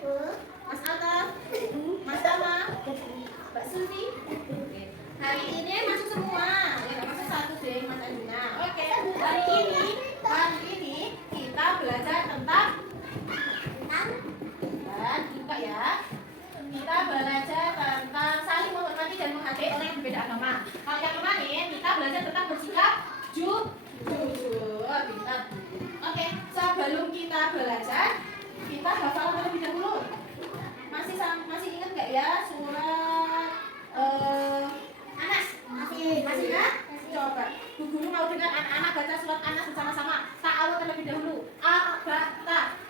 Mas Alta, Mas Tama, Mbak Sufi. Hari ini masuk semua, ya masuk satu deh Mas Andina. Oke, hari ini kita belajar tentang dan buka ya. Kita belajar tentang saling menghormati dan menghargai orang yang berbeda agama. Kalau yang kemarin kita belajar tentang bersikap jujur. Oke, sebelum kita belajar, kita hafal terlebih dahulu. Masih ingat nggak ya surat Anas? Masih ya? Coba Bu Guru mau dengar anak-anak baca surat Anas bersama-sama. Ta'awud terlebih dahulu. A-ba-ta.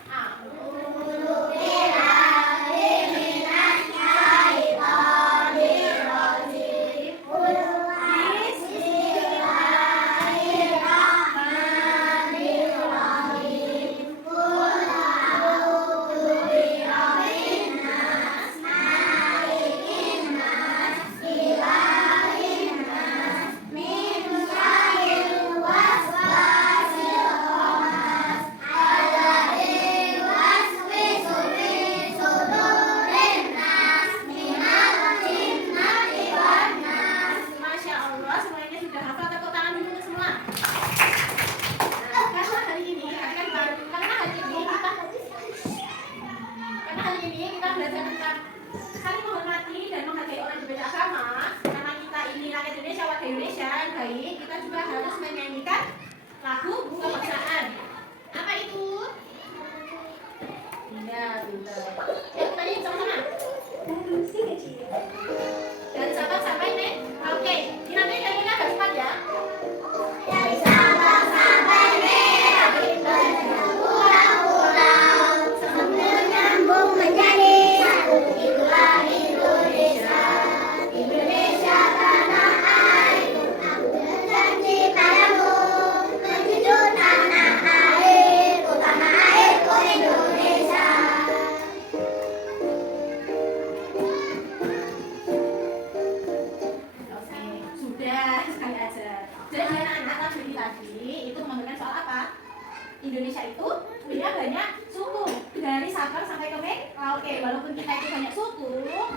Indonesia itu punya banyak suku dari Sabang sampai ke Merauke. Walaupun kita itu banyak suku,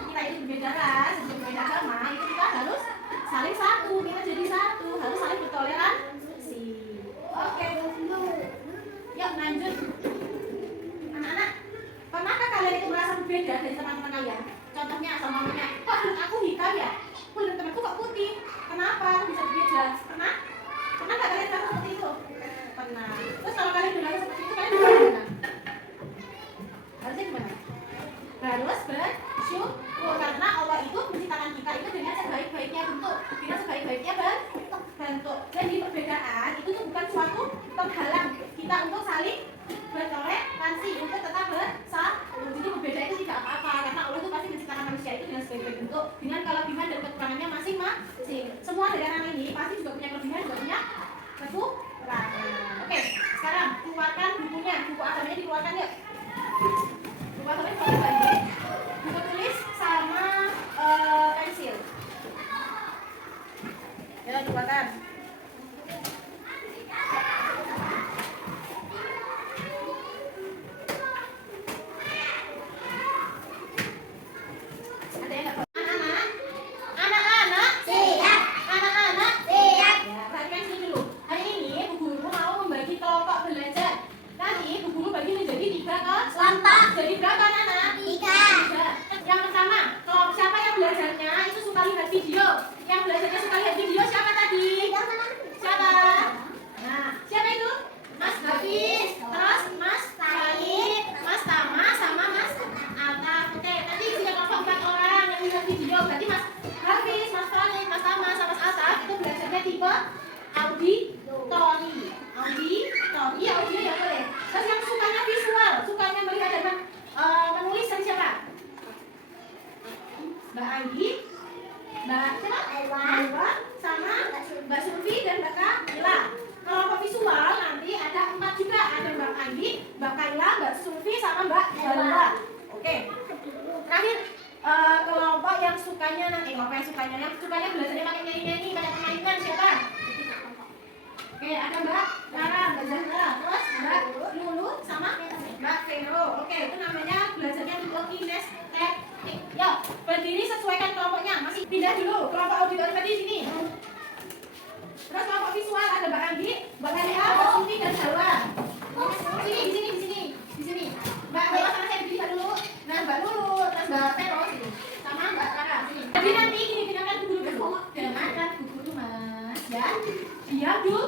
kita itu berbeda ras, berbeda agama, itu kita harus saling satu, kita jadi satu, harus saling bertoleransi. Oke, yuk lanjut. Anak-anak, pernahkah kalian itu merasa berbeda dari teman-teman kalian? Contohnya sama mamanya, kok kulit aku hitam ya? Kulit temanku kok putih? Kenapa aku bisa berbeda? Pernah? Pernah nggak kalian merasa seperti itu? Pernah. Terus kalau kalian bilang seperti itu, kalian gimana? Harusnya gimana? Harus bersyukur karena Allah itu menciptakan kita itu dengan sebaik-baiknya bentuk, dengan sebaik-baiknya bentuk. Jadi perbedaan itu tuh bukan suatu penghalang kita untuk saling bertoleransi, untuk tetap bersatu. Jadi berbeda itu tidak apa-apa karena Allah itu pasti menciptakan manusia itu dengan sebaik-baik bentuk, dengan kelebihan dan kekurangannya masing-masing. Semua dari anak ini pasti juga punya kelebihan, juga punya kekurangan. Oke, sekarang keluarkan bukunya, buku agamanya dikeluarkan yuk. Buku agamanya dikeluarkan lagi. Buku tulis sama pensil. Ya, dikeluarkan. Jadi berapa anak-anak? 3. Yang pertama, kalau siapa yang belajarnya itu suka lihat video. Yang belajarnya suka lihat video siapa tadi? Siapa? Nah, siapa itu? Mas Hafiz, terus Mas Said, Mas Tama, sama Mas Alta. Oke, tadi sudah kelompok 4 orang yang lihat video. Berarti Mas Hafiz, Mas Said, Mas Tama, sama Mas Alta itu belajarnya tipe auditori. Auditori, audio ya boleh. Terus yang sukanya visual, sukanya melihat dan menulis tadi siapa? Mbak Anggi, Mbak siapa? Elwa, sama Mbak Sufi dan Mbak Kaila. Kelompok visual nanti ada 4 juga, ada Mbak Anggi, Mbak Kaila, Mbak Sufi, sama Mbak Elwa. Oke. Terakhir kelompok yang sukanya belajarnya pakai nyanyi-nyanyi, pakai permainan siapa? Oke, ada Mbak Lara, Mbak Zahra, terus Mbak Lulu sama Mbak Vero. Oke, itu namanya belajarnya estetik. Yo, berdiri sesuaikan kelompoknya. Masih pindah dulu kelompok auditori tadi sini. Terus kelompok visual ada Mbak Andi, Mbak Halia, Mbak Suti dan Jalwa. Di sini. Mbak Halia sama saya berdiri dulu. Nah, Mbak Lulu, terus Mbak Vero sini. Sama Mbak Rara sini. Jadi nanti gini dengarkan dulu dengarkan dulu Mas ya. Diam dulu.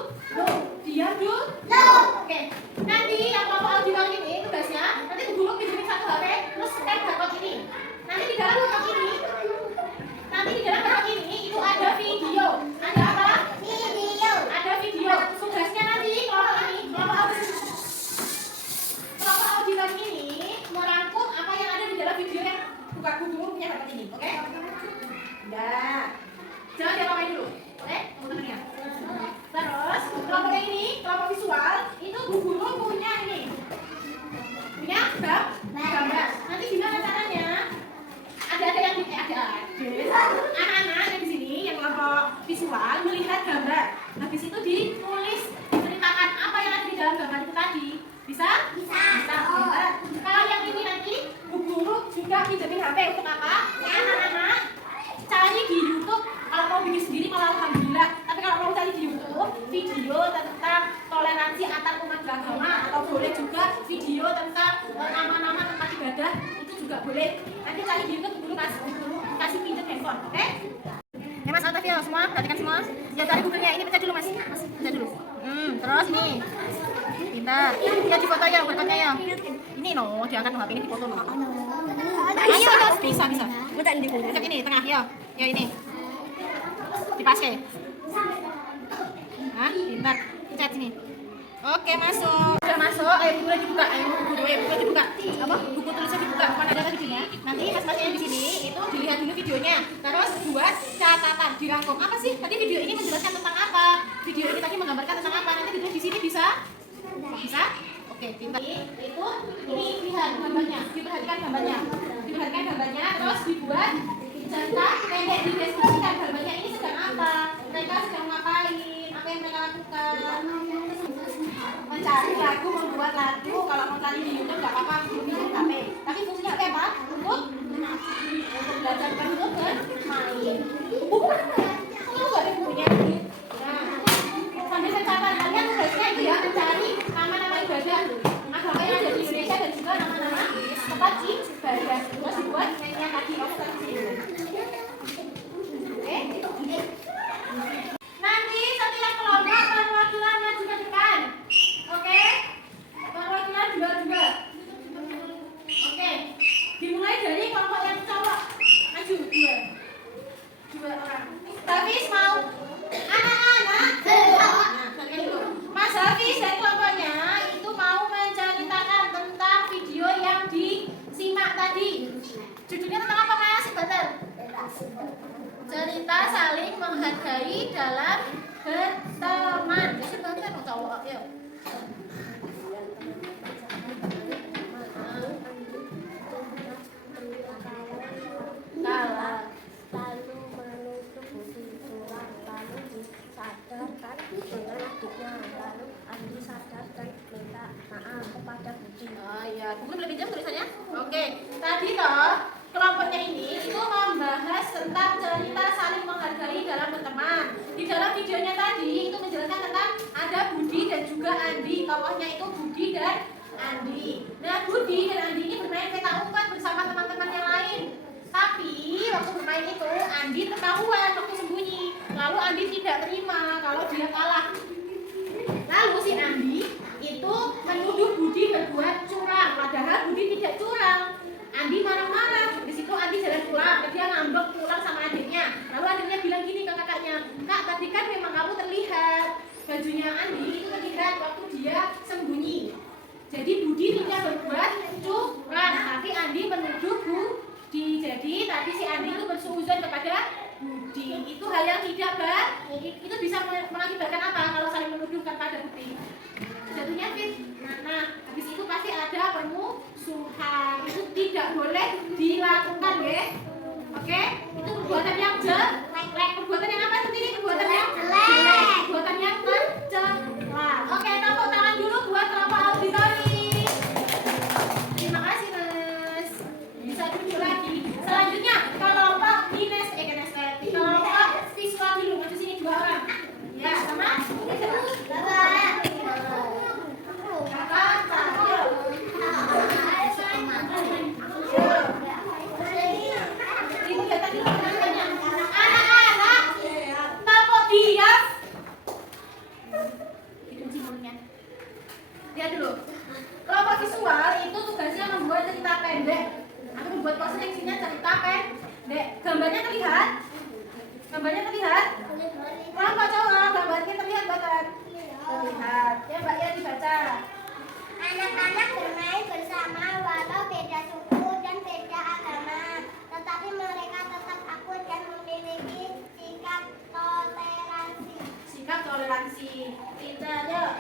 Oke. Nanti yang kelompok auditor ini tugasnya nanti dulu pinjemin satu HP terus tag laptop ini. Nanti di dalam laptop ini itu ada video. Ada apa? Ada video. Tugasnya nanti kelompok auditor ini merangkum apa yang ada di dalam video yang buka dulu punya dapat ini, oke? Nah, jangan diapa-apain dulu, oke? Teman-temannya. Terus kelompok ini, kelompok visual itu Bu Guru punya ini, punya gambar. Nanti gimana caranya? Ada yang anak-anak yang di sini yang kelompok visual melihat gambar. Habis itu ditulis, diceritakan apa yang ada di dalam gambar itu tadi. Bisa? Kalau yang ini nanti Bu Guru juga pinjemin HP untuk apa? Anak-anak cari di YouTube. Kalau mau bikin sendiri malah alhamdulillah. Tapi kalau mau cari di YouTube video tentang toleransi antar umat beragama atau boleh juga video tentang nama-nama tempat ibadah itu juga boleh. Nanti cari di YouTube dulu kasih pinjam handphone, oke? Ya Mas Altavio semua perhatikan semua. Ya cari Google-nya ini pecah dulu Mas. Pecah dulu. Terus nih. Pintar. Ya di foto ya, berikutnya ya. Ini diangkat HP ini dipoto no. Ayo bisa. Cek ini tengah ya. Ya ini. Dipakai. Pintar. Cek sini. Oke, masuk. Sudah masuk. Buku dibuka. Buku dibuka. Apa? Buku tulisnya dibuka. Bukan ada videonya. Nanti mas-mas yang di sini itu dilihat dulu videonya. Terus buat catatan, dirangkum. Apa sih? Tadi video ini menjelaskan tentang apa? Video ini tadi menggambarkan tentang apa? Nanti ditulis di sini bisa? Oke, pintar. Itu ini lihat gambarnya. Diperhatikan gambarnya. Terus dibuat cerita pendek, dideskripsikan gambarnya ini sedang apa? Mereka sedang ngapain? Apa yang mereka lakukan? Mencari lagu, membuat lagu. Kalau mau cari di YouTube nggak apa-apa, pinjam HP. Tapi fungsinya apa? Untuk belajar untuk bermain. Buku mana? Kalau nggak ada bukunya. Nah, sambil mencatat kalian tugasnya itu ya mencari nama-nama ibadah agama yang ada di Indonesia dan juga nama-nama tempat ibadah. Terus dibuat mainnya tadi kamu kasih sini. Oke. Nanti setiap kelompok perwakilan maju ke depan. Oke? Perwakilan dua. Oke. Dimulai dari kelompok yang cowok. Maju dua orang. Hafiz mau anak-anak. Mas Hafiz dan kelompoknya itu mau menceritakan tentang video yang disimak tadi. Judulnya tentang apa Mas? Sebentar. Cerita saling menghargai dalam berteman. Jadi banget mau cowok yuk. Lalu menutup budi tulang, lalu disadarkan dengan adiknya, lalu Andi sadar dan minta maaf kepada Budi. Iya, kemudian boleh pinjam tulisannya? Oke, tadi toh kelompoknya ini itu membahas tentang cerita saling menghargai dalam berteman. Di dalam videonya tadi itu menjelaskan tentang ada Budi dan juga Andi. Tokohnya itu Budi dan Andi. Nah, Budi dan Andi ini bermain petak umpet bersama teman-teman yang lain. Tapi waktu bermain itu Andi ketahuan waktu sembunyi. Lalu Andi tidak terima kalau dia kalah. Lalu si Andi itu menuduh Budi berbuat curang, padahal Budi tidak curang. Andi marah-marah. Di situ Andi jalan pulang, dia ngambek pulang sama adiknya. Lalu adiknya bilang gini ke kakaknya, "Kak, tadi kan memang kamu terlihat bajunya Andi itu terlihat waktu dia sembunyi. Jadi Budi tidak berbuat curang, tapi Andi menuduh Budi. Jadi tadi si Andi itu bersuuzon kepada Budi. Itu hal yang tidak baik. Itu bisa mengakibatkan apa kalau saling menuduhkan pada Budi? Jatuhnya fitnah. Nah, habis itu pasti ada permusuhan. Itu tidak boleh dilakukan, ya. Oke? Itu perbuatan yang jelek. Perbuatan yang apa sendiri? Perbuatan yang jelek. Perbuatan yang tercela. Oke, tepuk tangan dulu buat kelompok auditori. Terima kasih, Mas. Bisa duduk lagi. Selanjutnya kelompok kinestetik, kelompok visual dulu, maju sini 2 orang. Ya, sama. Lihat dulu. Kelompok visual itu tugasnya membuat cerita pendek atau membuat posisinya cerita pendek. Gambarnya terlihat? Gambarnya terlihat? Kelompok cowok, gambarnya terlihat bukan? Terlihat. Ya Mbak ya dibaca. Anak-anak bermain bersama walau beda suku dan beda agama, tetapi mereka tetap akur dan memiliki sikap toleransi. Sikap toleransi. Pintar, yuk.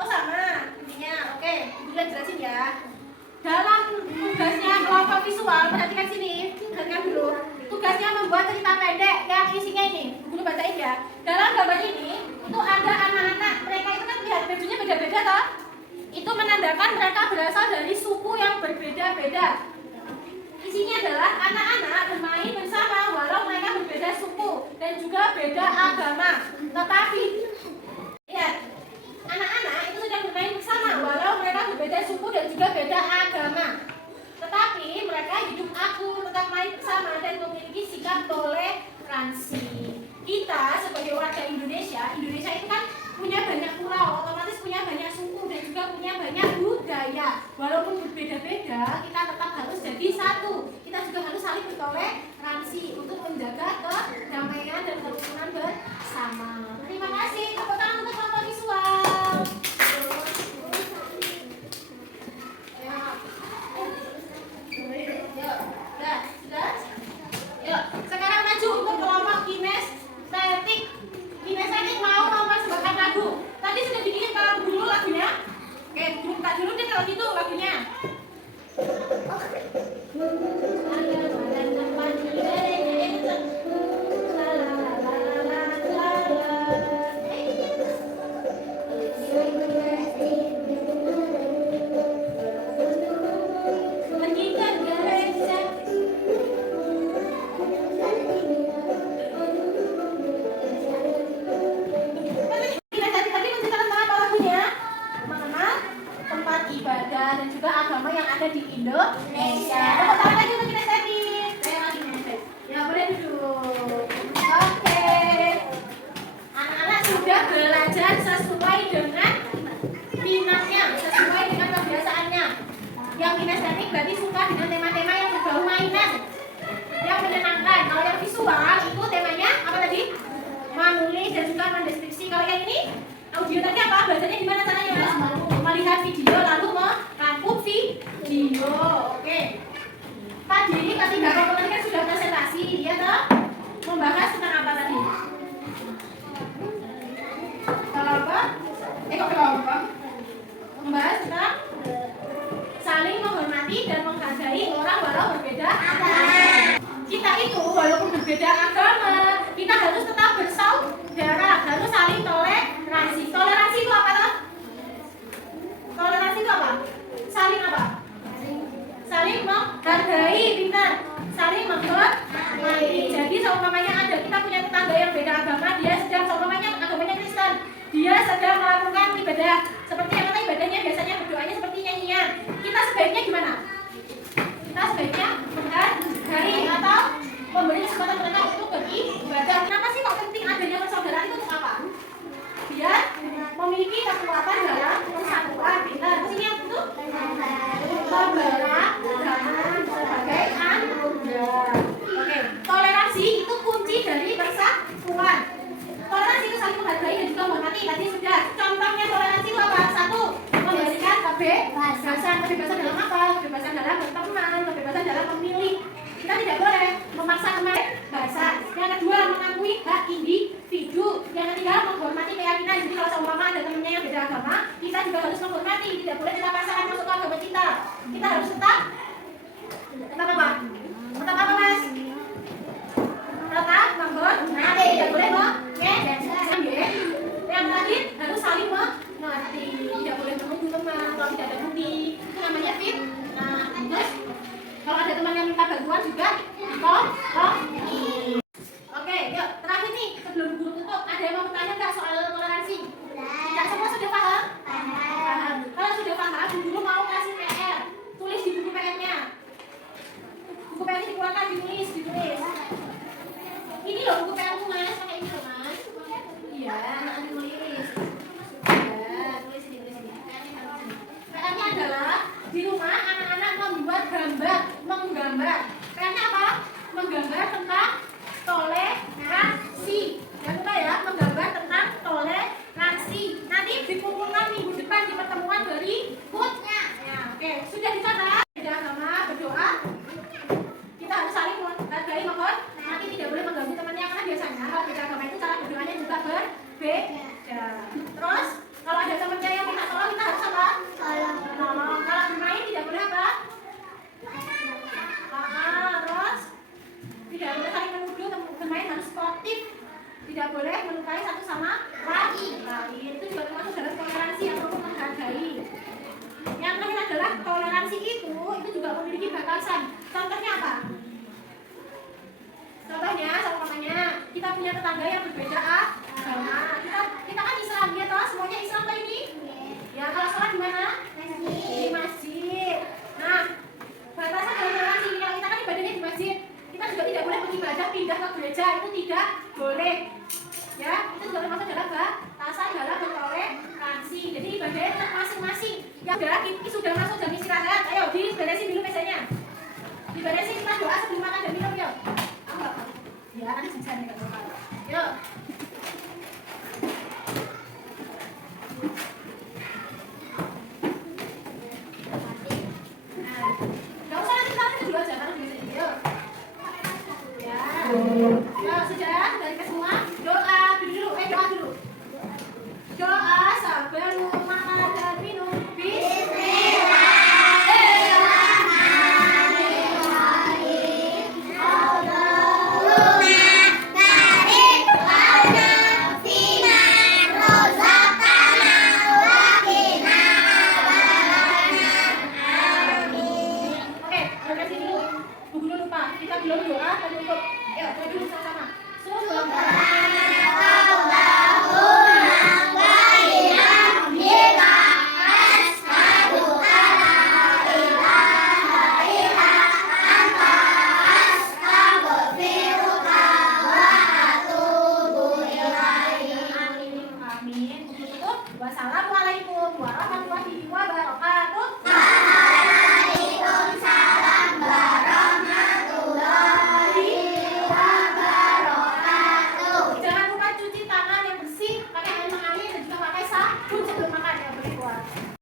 Oh sama, intinya. Oke, Bunda jelasin ya. Dalam tugasnya kelompok visual, perhatikan sini, perhatikan dulu. Tugasnya membuat cerita pendek yang isinya ini. Dulu bacain ya. Dalam gambar ini, itu ada anak-anak. Mereka itu kan lihat bajunya beda-beda toh. Itu menandakan mereka berasal dari suku yang berbeda-beda. Isinya adalah anak-anak bermain bersama walau mereka berbeda suku dan juga beda agama. Tetapi lihat, anak-anak itu sedang bermain bersama walau mereka berbeda suku dan juga beda agama. Tetapi mereka hidup akur, tetap main bersama dan memiliki sikap toleransi. Kita sebagai warga Indonesia itu kan punya banyak pulau, otomatis punya banyak suku dan juga punya banyak budaya. Walaupun berbeda-beda, kita tetap harus jadi satu. Kita juga harus saling bertoleransi untuk menjaga kedamaian dan kerukunan bersama. Terima kasih. Tepuk tangan untuk kelompok visual. Yuk, sekarang maju untuk kelompok kinestetik. Kinestetik mau mempersembahkan lagu. Tadi sudah dikirimkan dulu lagunya. Oke, buka dulu deh kalau gitu lagunya. Ibadah dan juga agama yang ada di Indonesia. Tepuk tangan lagi untuk kinestetik. Saya lagi kinestetik. Ya boleh duduk. Oke. Anak-anak sudah belajar sesuai dengan minatnya, sesuai dengan kebiasaannya. Yang kinestetik berarti suka dengan tema-tema yang berbau mainan, yang menyenangkan. Kalau yang visual itu temanya apa tadi? Menulis dan juga mendeskripsi. Kalau yang ini audio tadi apa? Belajarnya gimana caranya Mas? Melihat video lalu merangkum video. Oke. Tadi ketiga komponen kan sudah presentasi, ya toh? Membahas tentang apa tadi? Kelompok? Kelompok. Membahas tentang saling menghormati dan menghargai orang walau berbeda agama. Kita itu walaupun berbeda agama, kita harus tetap bersaudara, harus saling toleransi. Toleransi itu apa toh? Toleransi itu apa? Saling apa? Saling menghargai, pintar. Saling menghormati. Jadi seumpamanya ada kita punya tetangga yang beda agama, dia sedang seumpamanya agamanya Kristen, dia sedang melakukan ibadah seperti yang kata ibadahnya biasanya berdoanya seperti nyanyian. Kita sebaiknya gimana? Kita sebaiknya menghargai atau memberi kesempatan mereka untuk beribadah. Kenapa sih kok penting adanya persaudaraan itu untuk apa? Biar memiliki kekuatan dalam persatuan. Pintar. Sini yang itu keberagaman sebagai anugerah. Oke, toleransi itu kunci dari persatuan. Toleransi itu saling menghargai dan juga menghormati. Tadi sudah. Contohnya toleransi itu apa? Satu, memberikan kebebasan. Kebebasan dalam apa? Kebebasan minta bantuan juga ditolongin. Oke, yuk terakhir nih sebelum guru tutup, ada yang mau bertanya nggak soal toleransi? Tidak semua sudah paham? Paham. Kalau sudah paham, guru mau kasih PR. Tulis di buku PR-nya. Buku PR dikeluarkan, ditulis. Ini loh buku PR-mu mas, pakai ini loh mas. Iya, nanti tulis. Ya, tulis ini. PR-nya adalah di rumah anak-anak membuat menggambar. PR-nya apa? Menggambar tentang toleransi. Jangan lupa ya, menggambar tentang toleransi. Nanti dikumpulkan minggu depan di pertemuan berikutnya. Ya, oke, sudah dicatat. Beda agama berdoa. Kita harus saling menghargai, mohon. Nanti tidak boleh mengganggu temannya karena biasanya kalau beda agama itu cara berdoanya juga berbeda. Terus kalau ada temannya yang minta tolong, kita harus apa? Tolong. Kalau bermain tidak boleh apa? Terus tidak boleh saling menuduh, bermain harus sportif. Tidak boleh melukai satu sama lain. Itu juga termasuk dalam toleransi ataupun menghargai. Yang terakhir adalah toleransi itu juga memiliki batasan. Contohnya apa? Contohnya, contohnya kita punya tetangga yang berbeda agama. Kita kan Islam ya, toh semuanya Islam toh ini. Ya kalau sholat di mana? Di masjid. Nah, batasan dalam toleransi ini kalau kita kan ibadahnya di masjid. Kita juga tidak boleh beribadah pindah ke gereja, itu tidak boleh. Ya, itu juga termasuk dalam batasan dalam bertoleransi. Jadi ibadahnya tetap masing-masing. Ya udah, ini sudah masuk jam istirahat. Ayo diberesin dulu mejanya. Diberesin, kita doa sebelum makan dan minum yuk. Ya, nanti bisa nih kalau yuk. Nggak usah nanti kita dulu aja, taruh di sini yuk. Ya, sudah.